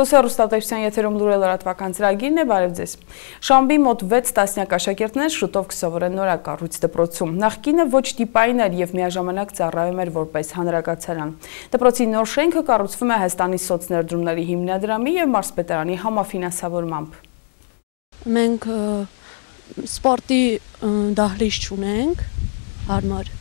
Սոցիալ-հեռուստատեսության եթերում լուրելրատվական ծրագիրն է, բարև ձեզ։ Շամբի մոտ 6 տասնյակ աշակերտներ շուտով կսովորեն նորակառույց դպրոցում։ Նախկինը ոչ տիպային էր եւ միաժամանակ ծառայում էր որպես հանրակացարան։ Դպրոցի նոր շենքը կառուցվում է Հայաստանի սոցներդրումների հիմնադրամի եւ մարզպետարանի համաֆինանսավորմամբ։ Մենք սպորտի դահլիճ չունենք, հարմար,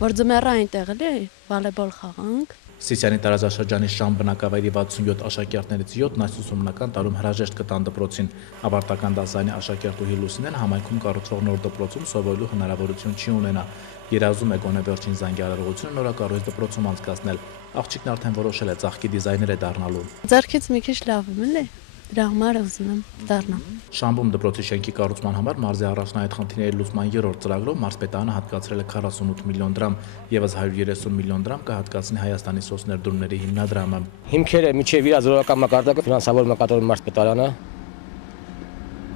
որ ձմեռային տեղել է վոլեյբոլ խաղանք։ Սիսիանի տարածաշրջանի Շամ բնակավայրի 67 աշակերտներից 7-ն այս ուսումնական տարում հրաժեշտ կտան դպրոցին։ Ավարտական դասարանի աշակերտուհի Լուսինեն համայնքում կառուցվող նոր դպրոցում սովորելու հնարավորություն չի ունենա։ Երազում է գոնե վերջին զանգահարողությունը նորակառույց դպրոցում անցկացնել։ Աղջիկն արդեն որոշել է ծաղկի դիզայներ է դառնալու։ Ձեռքից մի քիչ լավ եմ, էլի։ Դրա համար ուզում եմ դառնալ։ Շամբում դպրոցի շենքի կառուցման համար մարզի առաջնահերթ խնդիրների լուծման 3-րդ ծրագրով մարզպետարանը հատկացրել է 48 միլիոն դրամ, եւս 130 միլիոն դրամ կհատկացնի Հայաստանի սոցներդրումների հիմնադրամը։ Հիմքերը միջև իր զորական մակարդակը ֆինանսավորում է կատարում մարզպետարանը։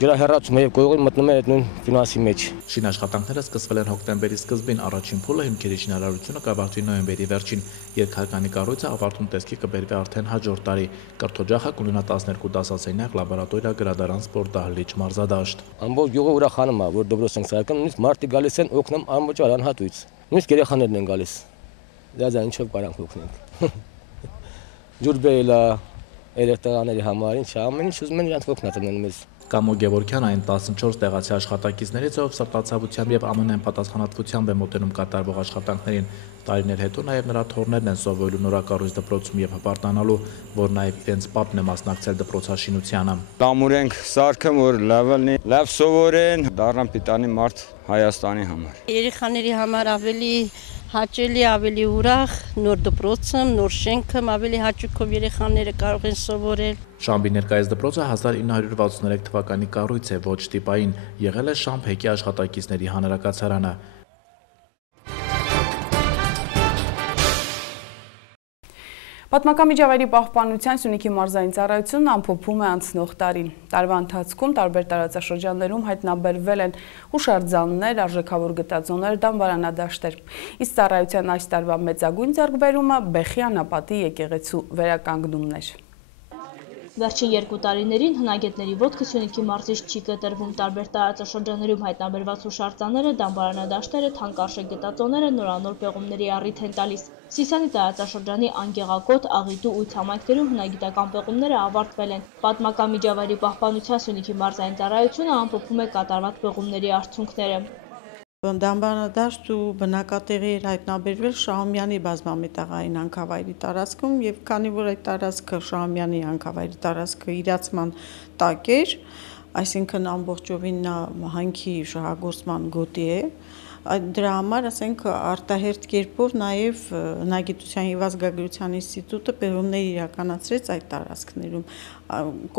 Դրա հեռացումը եւ գողին մտնում է այդ նույն ֆինանսի մեջ։ Շինաշխատանքները սկսվել են հոկտեմբերի սկզբին, առաջին փուլը հիմքերի շինարարությունը կավարտվի նոյեմբերի վերջին, երկհարկանի կառույցը ավարտուն տեսքի կբերվի արդեն հաջորդ տարի։ Կրթօջախը կունենա 12 դասասենյակ, լաբորատորիա, գրադարան, սպորտ դահլիճ, մարզադաշտ։ Ամբողջ գյուղը ուրախանում է, որ դպրոց ենք սարքում, նույնիսկ մարդիկ գալիս են օգնում անվճար անհատույց։ Նույնիսկ երեխաներն են գալիս։ Դա ինչով կարանք օգնենք։ Ջուր բերելա երեխաների համար, ինչ ամեն ինչ ուզում են իրանք օգնեն մեզ։ Կամո Գևորգյան այն 14 տեղացի աշխատակիցներից, ով սրտացավությամբ եւ ամենայն պատասխանատվությամբ է մոտենում կատարվող աշխատանքներին։ Տարիներ հետո նաեւ նրա թոռներն են սովորելու նորակառույց դպրոցում եւ հպարտանալու, որ նաեւ իրենց պապն է մասնակցել դպրոցաշինությանը։ Կամուրենք սարքը, որ լավ լինի, լավ սովորեն, դառնան պիտանի մարդ Հայաստանի համար։ Երեխաների համար ավելի հաճելի, ավելի ուրախ, նոր դպրոցը, նոր շենքը, ավելի հաճույքով երեխաները կարող են սովորել։ Շամբի ներկայիս դպրոցը 1963 թվականի կառույց է, ոչ տիպային, եղել է Շամբ հեկի աշխատակիցների հանրակացարանը։ Պատմական միջավայրի պահպանության Սյունիքի մարզային ծառայությունն ամփոփում է անցնող տարին։ Տարվա ընթացքում տարբեր տարածաշրջաններում հայտնաբերվել են հուշարձաններ, արժեքավոր գտածոներ, դամբարանադաշտեր։ Իսկ ծառայության այս տարվա մեծագույն ձեռքբերումը Բեխի անապատի եկեղեցու վերականգնումն էր։ Վերջին 2 տարիներին հնագետների ոտքը Սյունիքի մարզից չի կտրվում, տարբեր տարածաշրջաններում հայտնաբերված հուշարձանները, դամբարանադաշտերը, թանկարժեք գտածոները նորանոր պեղումների առիթ են տալիս։ Սիսիանի տարածաշրջանի Անգեղակոտ, Աղիտու ու ցամաքներում հնագիտական պեղումները ավարտվել են։ Պատմական միջավայրի պահպանության Սյունիքի մարզային ծառայությունը ամփոփում է կատարված պեղումների արդյունքները։ Դամբարանադաշտ ու բնակատեղի էր հայտնաբերվել Շահումյանի բազմամետաղային հանքավայրի տարածքում եւ քանի որ այդ տարածքը Շահումյանի հանքավայրի տարածքը իրացման տակ էր, այսինքն ամբողջովին նա հանքի շահագործման գոտի է, դրա համար ասենք արտահերթ կերպով նաեւ հնագիտության եւ ազգագրության ինստիտուտը պեղումներ իրականացրեց այդ տարածքներում։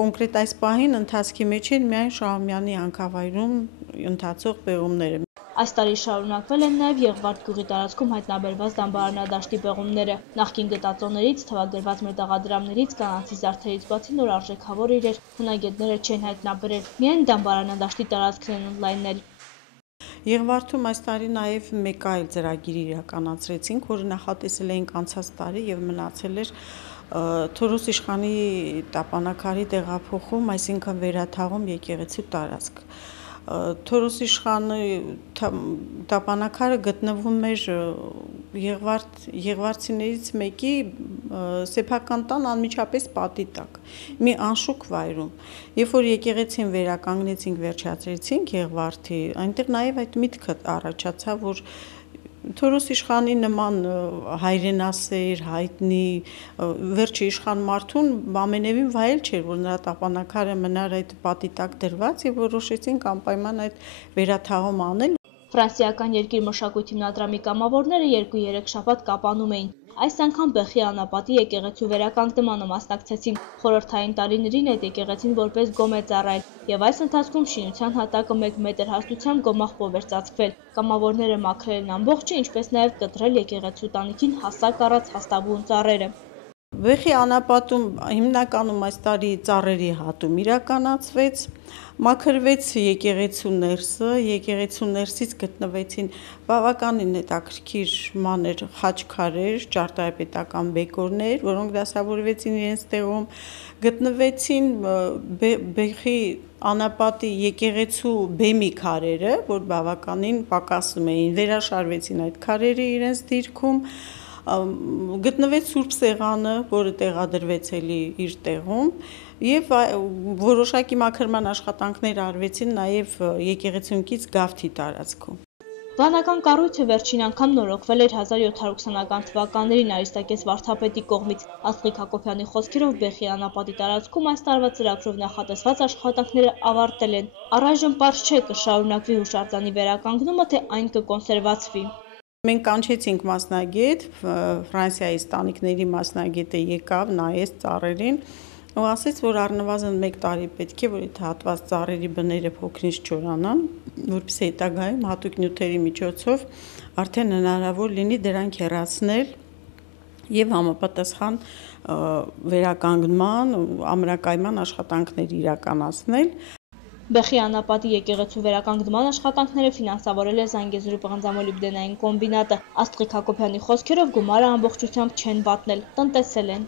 Կոնկրետ այս պահին ընթացքի մեջ են միայն Շահումյանի հանքավայրում ընթացող պեղումները։ Այս տարի շարունակվել են նաև Եղվարդ գյուղի տարածքում հայտնաբերված դամբարանադաշտի պեղումները։ Նախկին գտածոներից, թվագրված մետաղադրամներից, կանացի զարդերից բացի նոր արժեքավոր իրեր հնագետները չեն հայտնաբերել, միայն դամբարանադաշտի տարածքն են ընդլայնել։ Եղվարդում այս տարի նաև մեկ այլ ծրագիր իրականացրեցինք, որը նախատեսել էինք անցած տարի եւ մնացել էր Թորոս իշխանի տապանակարի տեղափոխում, այսինքն վերաթաղում եկեղեցու տարածք։ Թորոս իշխանի տապանակարը գտնվում էր Եղվարդցիներից մեկի սեփական տան անմիջապես պատի տակ, մի անշուք վայրում։ Երբ որ եկեղեցին վերականգնեցինք, վերջացրեցինք Եղվարդի, այնտեղ նաև այդ միտքը առաջացավ, որ Թորոս իշխանի նման հայրենասեր, հայտնի վերջի իշխան մարդուն ամենևին վայել չէր, որ նրա տապանակարը մնար այդ պատի տակ դրված եւ որոշեցինք անպայման այդ վերաթաղում անել։ Ֆրանսիական երկիր մշակույթի հիմնադրամի կամավորները 2-3 շաբաթ կապանում էին։ Այս անգամ Բեխի անապատի եկեղեցու վերականգնմանը մասնակցեցին։ Խորհրդային տարիներին այդ եկեղեցին որպես գոմ է ծառայել եւ այս ընթացքում շինության հատակը 1 մետր հաստությամբ գոմախով էր ծածկվել։ Կամավորները մաքրել են ամբողջը, ինչպես նաեւ կտրել եկեղեցու տանիքին հասակ առած հաստավուն ծառերը։ Վեխի անապատում հիմնականում այս տարի ծառերի հատում իրականացվեց, մաքրվեց եկեղեցու ներսը, եկեղեցու ներսից գտնվեցին բավականին հետաքրքիր մանր խաչքարեր, ճարտարապետական բեկորներ, որոնք դասավորվեցին իրենց տեղում, գտնվեցին Վեխի անապատի եկեղեցու բեմի քարերը, որ բավականին պակասում էին, վերաշարվեցին այդ քարերը իրենց դիրքում, գտնվեց Սուրբ Սեղանը, որը տեղադրվեց էլի իր տեղում, եւ որոշակի մաքրման աշխատանքներ արվեցին նաեւ եկեղեցունքից Գավթի տարածքում։ Վանական կառույցը վերջին անգամ նորոգվել էր 1720-ական թվականներին Արիստակես Վարդապետի կողմից։ Աստղիկ Հակոբյանի խոսքերով Վեխի անապատի տարածքում այս տարվա ծրագրով նախատեսված աշխատանքները ավարտել են։ Առայժմ պարզ չէ կշարունակվի հուշարձանի վերականգնումը, թե այն կկոնսերվացվի։ Մենք կանչեցինք մասնագետ, Ֆրանսիայից տանիքների մասնագետը եկավ, նայեց ծառերին ու ասեց, որ առնվազն 1 տարի պետք է, որ այդ հատված ծառերի բները փոքրինչ չորանան, որպեսզի հետագայում հատուկ նյութերի միջոցով արդեն հնարավոր լինի դրանք հեռացնել եւ համապատասխան վերականգնման, ամրակայման աշխատանքներ իրականացնել։ Վեխի անապատի եկեղեցու վերականգնման աշխատանքները ֆինանսավորել է Զանգեզուրի պղնձամոլիբդենային կոմբինատը։ Աստղիկ Հակոբյանի խոսքերով գումարը ամբողջությամբ չեն վատնել, տնտեսել են։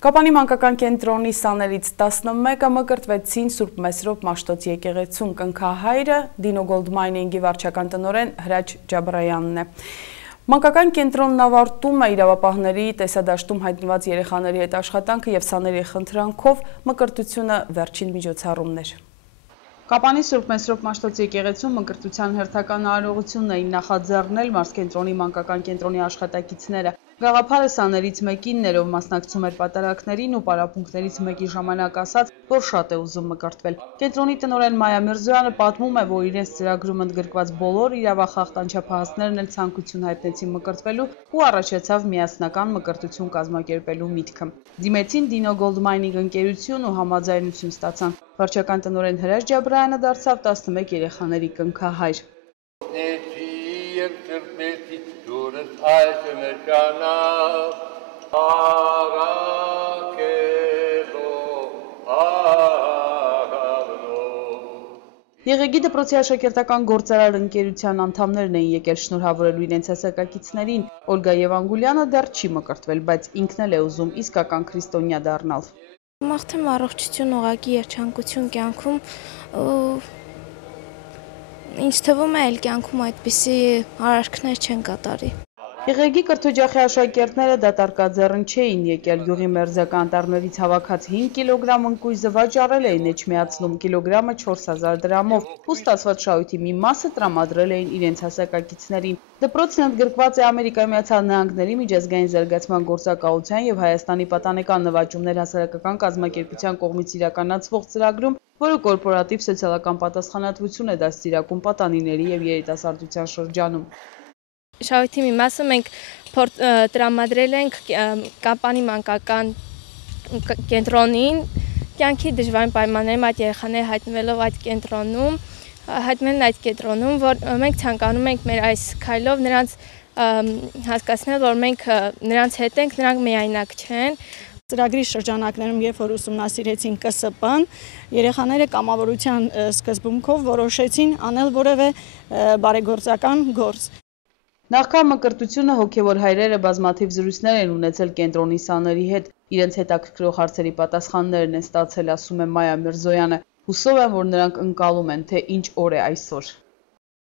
Կապանի մանկական կենտրոնի սաներից 11-ը մկրտվեցին Սուրբ Մեսրոպ Մաշտոց եկեղեցում, կնքահայրը Դինո Գոլդմայնինգի վարչական տնօրեն Հրաչ Ջաբրայանն է։ Մանկական կենտրոնն ավարտում է իրավապահների տեսադաշտում հայտնված երեխաների հետ աշխատանքը եւ սաների խնդրանքով մկրտությունը վերջին միջոցառումներ։ Կապանի Սուրբ Մեսրոպ Մաշտոց եկեղեցում մկրտության հերթական արարողությունն էին նախաձեռնել Մարզկենտրոնի մանկական կենտրոնի աշխատակիցները։ Գաղափարը սաներից մեկինն էր, ով մասնակցում էր պատարակներին ու պարապմունքներից մեկի ժամանակ ասաց, որ շատ է ուզում մկրտվել։ Կենտրոնի տնօրեն Մայա Միրզոյանը պատմում է, որ իրենց ծրագրում ընդգրկված բոլոր իրավախախտ անչափահասներն էլ ցանկություն հայտնեցին մկրտվելու ու առաջացավ միասնական մկրտություն կազմակերպելու միտքը։ Դիմեցին Դինո Գոլդմայնինգ ընկերություն ու համաձայնություն ստացան։ Վարչական տնօրեն Հրաչ Ջաբրայանը դարձավ 11 երեխաների կնքահայր։ Եղեգի դպրոցի աշակերտական գործարար ընկերության անդամներն էին եկել շնորհավորելու իրենց հասակակիցներին։ Օլգա Եվանգուլյանը դեռ չի մկրտվել, բայց ինքն էլ է ուզում իսկական քրիստոնյա դառնալ։ Մաղթեմ առողջություն, ուղղակի երջանկություն կյանքում, ինձ թվում է այլ կյանքում այդպիսի արարքներ չեն կատարի։ Եղեգի կրթօջախի աշակերտները դատարկաձեռն չէին եկել, յուղի մերձական անտառներից հավաքած 5 կիլոգրամ ընկույզը վաճառել էին էջմիածնում կիլոգրամը 4000 դրամով, ու ստացված շահույթի մի մասը տրամադրել էին իրենց հասակակիցներին։ Դպրոցն ընդգրկված է Ամերիկայի Միացյալ Նահանգների միջազգային զարգացման գործակալության եւ Հայաստանի պատանեկան նվաճումներ հասարակական կազմակերպության կողմից իրականացվող ծրագրում, որը կորպորատիվ սոցիալական պատասխանատվություն է դաստիարակում պատանիների եւ երիտասարդության շրջանում։ Շահույթի մի մասը մենք տրամադրել ենք Կապանի մանկական կենտրոնին, կյանքի դժվար պայմաններում այդ երեխաները հայտնվելով այդ կենտրոնում, որ մենք ցանկանում ենք մեր այս քայլով նրանց հասկացնել, որ մենք նրանց հետ ենք, նրանք միայնակ չեն։ Ծրագրի շրջանակներում, երբ որ ուսումնասիրեցին ԿՍՊ-ն, երեխաները կամավորության սկզբունքով որոշեցին անել որևէ բարեգործական գործ։ Նախքան մկրտությունը հոգևոր հայրերը բազմաթիվ զրույցներ են ունեցել կենտրոնի սաների հետ, իրենց հետաքրքրող հարցերի պատասխաններն են ստացել, ասում է Մայա Միրզոյանը։ Հուսով եմ, որ նրանք ընկալում են, թե ինչ օր է այսօր։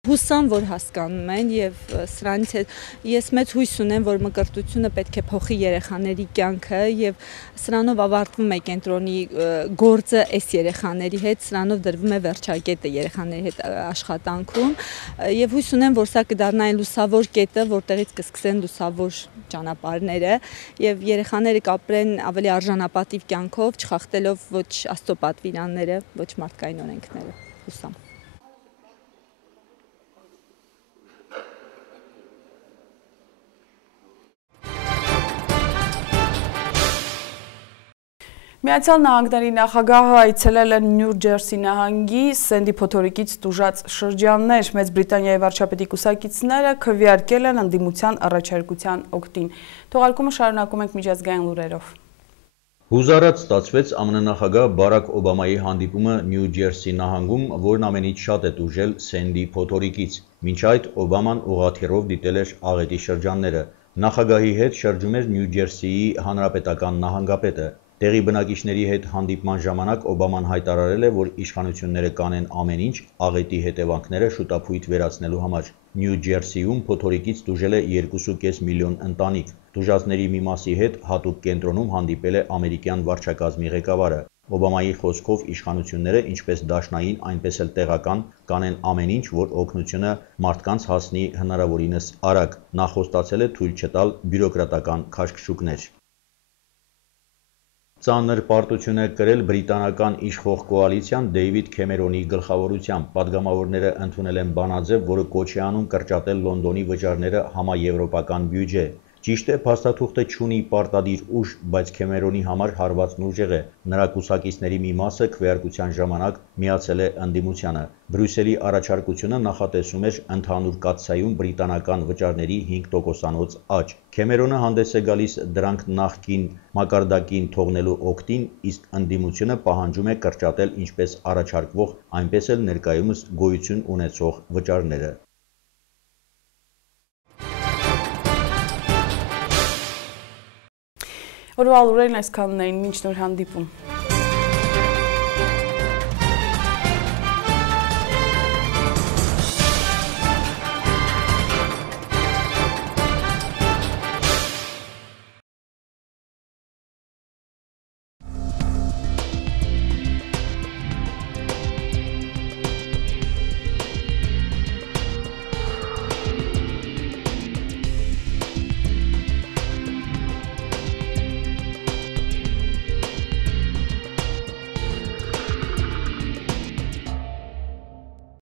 Հուսամ, որ հասկանում են եւ սրանից ես մեծ հույս ունեմ, որ մկրտությունը պետք է փոխի երեխաների կյանքը եւ սրանով ավարտվում է կենտրոնի գործը այս երեխաների հետ, սրանով դրվում է վերջակետը երեխաների հետ աշխատանքում եւ հույս ունեմ, որ սա կդառնա այն լուսավոր կետը, որտեղից կսկսեն լուսավոր ճանապարհները եւ երեխաները կապրեն ավելի արժանապատիվ կյանքով, չխախտելով ոչ Աստծո պատվիրանները, ոչ մարդկային օրենքները։ Հուսամ։ Միացյալ Նահանգների նախագահը այցելել է Նյու Ջերսի նահանգի Սենդի փոթորիկից տուժած շրջաններ։ Մեծ Բրիտանիայի վարչապետի կուսակիցները քվեարկել են ընդդիմության առաջարկության օգտին։ Թողարկումը շարունակում ենք միջազգային լուրերով։ Հուզարած ստացվեց ԱՄՆ նախագահ Բարակ Օբամայի հանդիպումը Նյու Ջերսի նահանգում, որն ամենից շատ է տուժել Սենդի փոթորիկից։ Մինչ այդ Օբաման ուղղաթիռով դիտել էր աղետի շրջանները։ Նախագահի հետ շրջում էր Նյու Ջերսիի հանրապետական նահանգապետը։ Տեղի բնակիչների հետ հանդիպման ժամանակ Օբաման հայտարարել է, որ իշխանությունները կանեն ամեն ինչ աղետի հետևանքները շուտափույթ վերացնելու համար։ Նյու Ջերսիում փոթորիկից տուժել է 2.5 միլիոն ընտանիք։ Տուժածների մի մասի հետ հատուկ կենտրոնում հանդիպել է ամերիկյան վարչակազմի ղեկավարը։ Օբամայի խոսքով իշխանությունները ինչպես դաշնային, այնպես էլ տեղական կանեն ամեն ինչ, որ օգնությունը մարդկանց հասնի հնարավորինս արագ։ Նա խոստացել է թույլ չտալ բյուրոկրատական քաշքշուկներ։ Ծանր պարտություն է կրել բրիտանական իշխող կոալիցիան Դեյվիդ Քեմերոնի գլխավորությամբ։ Պատգամավորները ընդունել են բանաձև, որը կոչ է անում կրճատել Լոնդոնի վճարները համաեվրոպական բյուջե։ Ճիշտ է, փաստաթուղթը չունի պարտադիր ուժ, բայց Քեմերոնի համար հարվածն ուժեղ է։ Նրա կուսակիցների մի մասը քվեարկության ժամանակ միացել է ընդդիմությանը։ Բրյուսելի առաջարկությունը նախատեսում էր ընդհանուր կաթսայում բրիտանական վճարների 5%-անոց աճ։ Քեմերոնը հանդես է գալիս դրանք նախկին մակարդակին թողնելու օգտին, իսկ ընդդիմությունը պահանջում է կրճատել ինչպես առաջարկվող, այնպես էլ ներկայումս գոյություն ունեցող վճարները։ Օրվա լուրերն այսքանն էին, մինչ նոր հանդիպում։